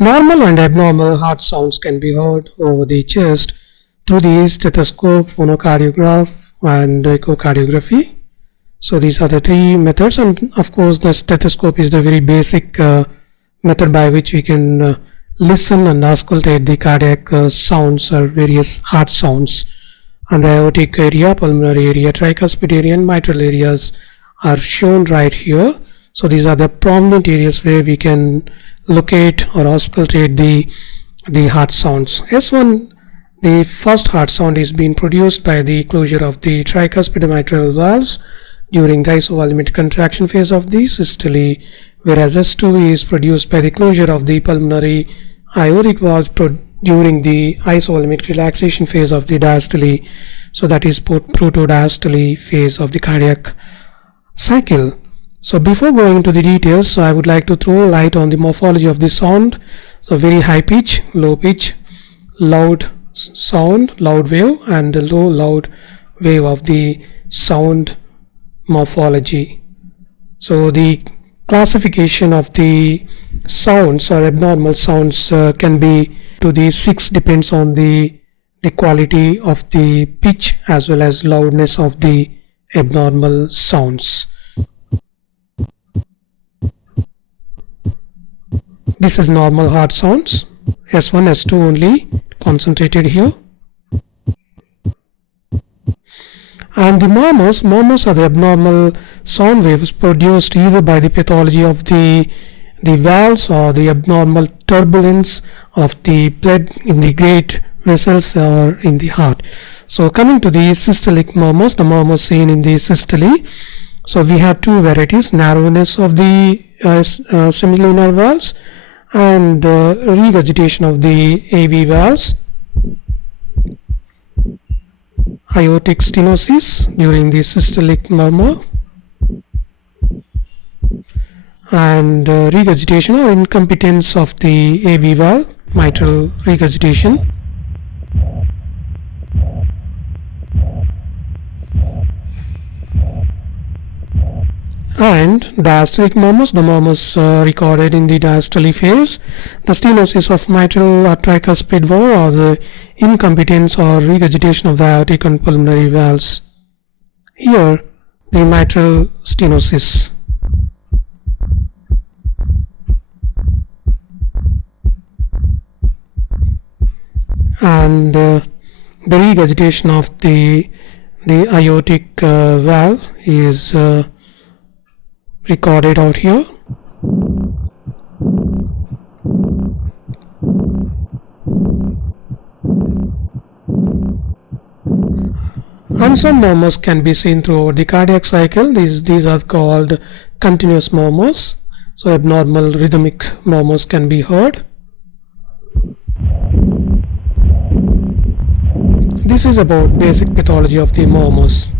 Normal and abnormal heart sounds can be heard over the chest through the stethoscope, phonocardiograph, and echocardiography. So these are the three methods, and of course the stethoscope is the very basic method by which we can listen and auscultate the cardiac sounds or various heart sounds. And the aortic area, pulmonary area, tricuspid area, and mitral areas are shown right here. So these are the prominent areas where we can locate or auscultate the heart sounds. S1, the first heart sound is being produced by the closure of the tricuspid mitral valves during the isovolumetric contraction phase of the systole, whereas S2 is produced by the closure of the pulmonary aortic valves during the isovolumetric relaxation phase of the diastole. So that is protodiastole phase of the cardiac cycle. So before going into the details, I would like to throw light on the morphology of the sound. So very high pitch, low pitch, loud sound, loud wave, and the low loud wave of the sound morphology. So the classification of the sounds or abnormal sounds can be to the 6, depends on the quality of the pitch as well as loudness of the abnormal sounds. This is normal heart sounds, S1, S2 only concentrated here. And the murmurs are the abnormal sound waves produced either by the pathology of the valves or the abnormal turbulence of the blood in the great vessels or in the heart. So coming to the systolic murmurs, the murmurs seen in the systole. So we have two varieties: narrowness of the semilunar valves and regurgitation of the AV valves, aortic stenosis during the systolic murmur, and regurgitation or incompetence of the AV valve, mitral regurgitation. And diastolic murmurs, the murmurs recorded in the diastole phase, the stenosis of mitral or tricuspid valve, or the incompetence or regurgitation of the aortic and pulmonary valves. Here, the mitral stenosis. And the regurgitation of the aortic valve is recorded out here. And some murmurs can be seen throughout the cardiac cycle. These are called continuous murmurs. So abnormal rhythmic murmurs can be heard. This is about basic pathology of the murmurs.